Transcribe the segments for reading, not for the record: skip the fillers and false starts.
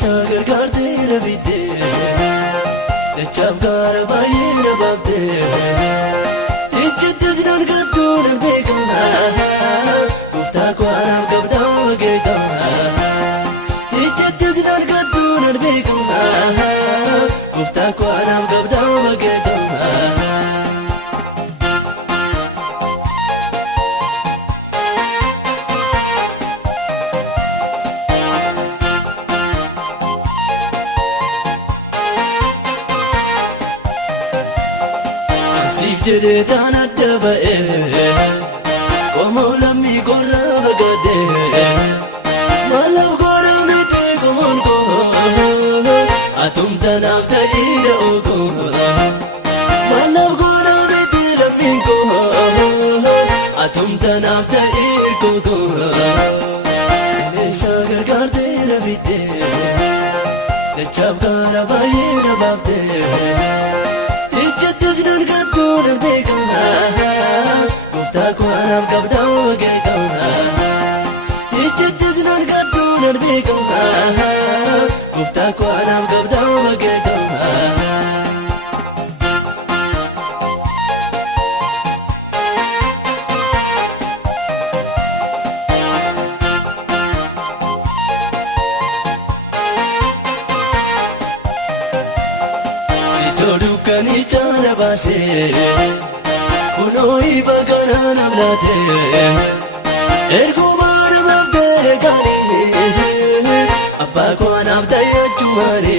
sagar garde rabide lechab gar bayin babde tichit znan gadun begma gufta ko aram gabda wagega tichit znan gadun begma gufta ko aram gabda wagega Sifjede tanadda ba'e Komo lammi gorra bagade Malab gorra miti komon ko Atum tanaf ta'ira oko Malab gorra miti lammi ko Atum tanaf ta'ir koko Nesa gargarte rabite Lechab gara bayina babte gufta ko aram gabda wagega tichit znan gadun begma gufta ko aram gabda wagega sitodu kani chana base Kunoi bagana namlate Erguman mabde gani Abba ko anabda yachumare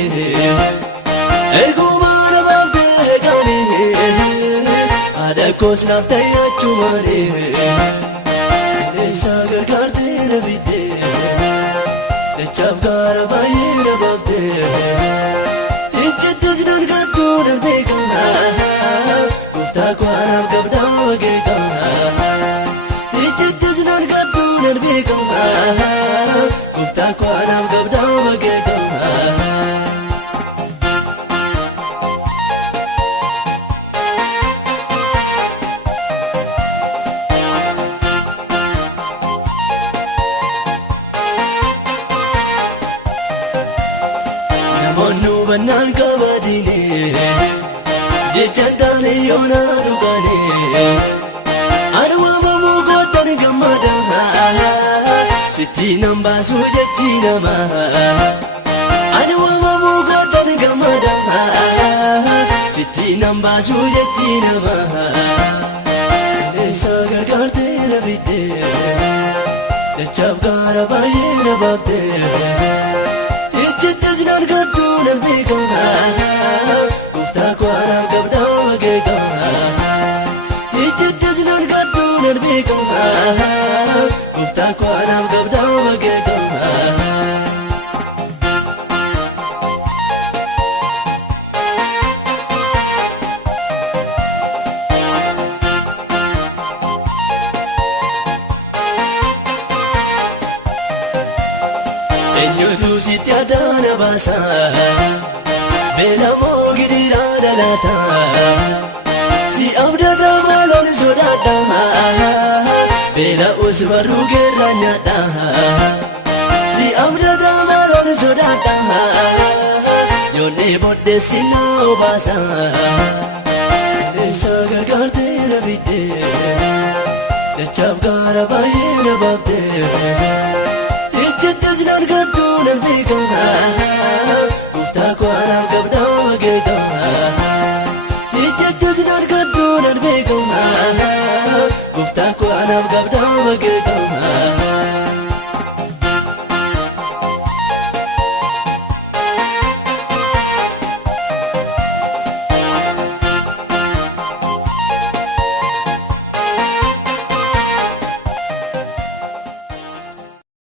Erguman mabde gani Ada ko snabda yachumare Nesa gargarte rabide Lechab gar bayina babde Tichit znan gadun begma Gufta ko aram gabda wagega Tichit znan gadun begma Gufta ko aram gabda wagega Namonnu bannan kabadile Jechantane yona dugane Arwa mamu gotan gamada Siti namba sujechi nama Arwa mamu gotan gamada Siti namba sujechi nama Nesa gargarte rabide Lechab gara bayina babde Tichit znan gadun begma Gufta ko aram gabda wagega Tichit znan gadun begma Gufta ko aram gabda wagega Enyotu siti adana basa Bela mo gidira dalata Si abdata malon sodata Bela usbaru geranyata Si abdata malon sodata Yone bodde sino basa Nesa gargarte rabite Lechab gara bayina babde Tichit znan gadun begma Gufta ko aram gabda wagega Tichit znan gadun begma Gufta ko aram gabda